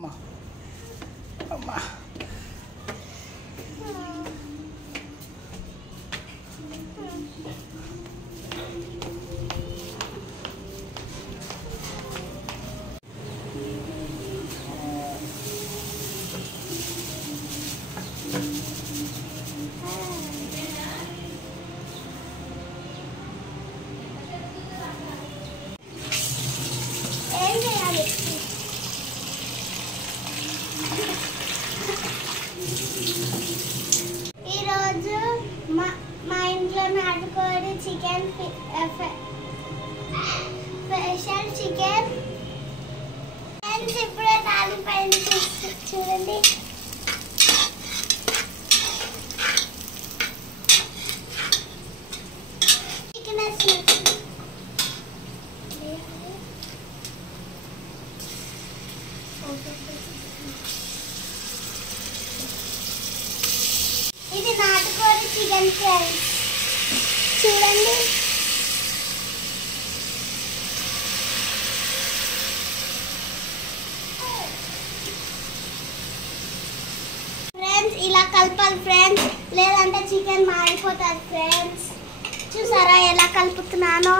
అమ్మా chicken special chicken ఇప్పుడే తాలింపైంది చూడండి. చికెన్ ఇది నాటుకోడి చికెన్ ఫ్రెండ్స్ చూడండి. ఫ్రెండ్స్ ఇలా కలపాలి ఫ్రెండ్స్, లేదంటే చికెన్ మాడిపోతుంది ఫ్రెండ్స్. చూసారా ఎలా కలుపుతున్నానో.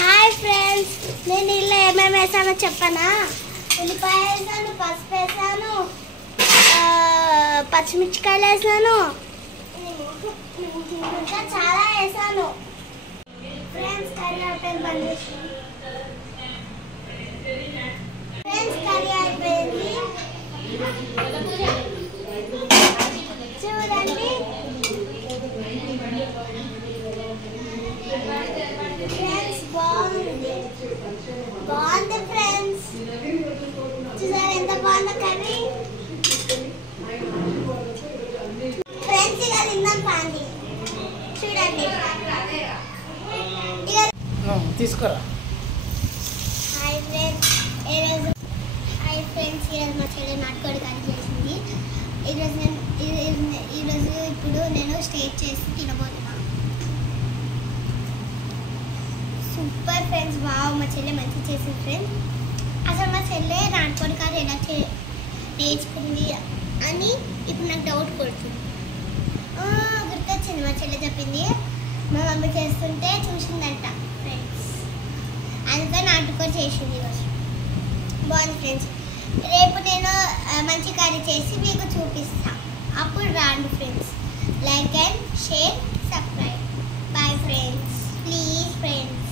హాయ్ ఫ్రెండ్స్, నేను ఇలా ఏమేమి వేసానో చెప్పనా? ఉల్లిపాయ వేసాను, పసుపు వేసాను, పచ్చిమిర్చికాయలు వేసాను, ఇంకా చాలా వేసాను ఫ్రెండ్స్. కర్రీ అయిపోయింది, బంద్ చేసి ఫ్రెండ్స్ కర్రీ అయిపోయింది చూడండి. ఫ్రెండ్స్ బాగుంది ఫ్రెండ్స్. చూసారా ఎంత బాగుందో కర్రీ ఫ్రెండ్స్. ఇక తిందాం పాండి చూడండి. తీసుకురా. హాయ్ ఫ్రెండ్స్, ఈరోజు మా చెల్లి నాటుకోడి కర్రీ చేసింది. ఈరోజు ఇప్పుడు నేను స్టేట్ చేసి తినబోతున్నాను. సూపర్ ఫ్రెండ్స్, వావ్ మా చెల్లి మంచిగా చేసింది ఫ్రెండ్స్. అసలు మా చెల్లె నాటుకోడి కర్రీ ఎలా నేర్చుకుంది అని ఇప్పుడు నాకు డౌట్ కొడుతుంది. గుర్తొచ్చింది, మా చెల్లె చెప్పింది మా మమ్మీ చేస్తుంటే చూసిందంట ఫ్రెండ్స్, అందుకే నాటుకోడి చేసింది ఈరోజు. బాగుంది ఫ్రెండ్స్. రేపు నేను మంచి కర్రీ చేసి మీకు చూపిస్తాను, అప్పుడు రాండి friends. Like and share, subscribe. Bye friends, please friends.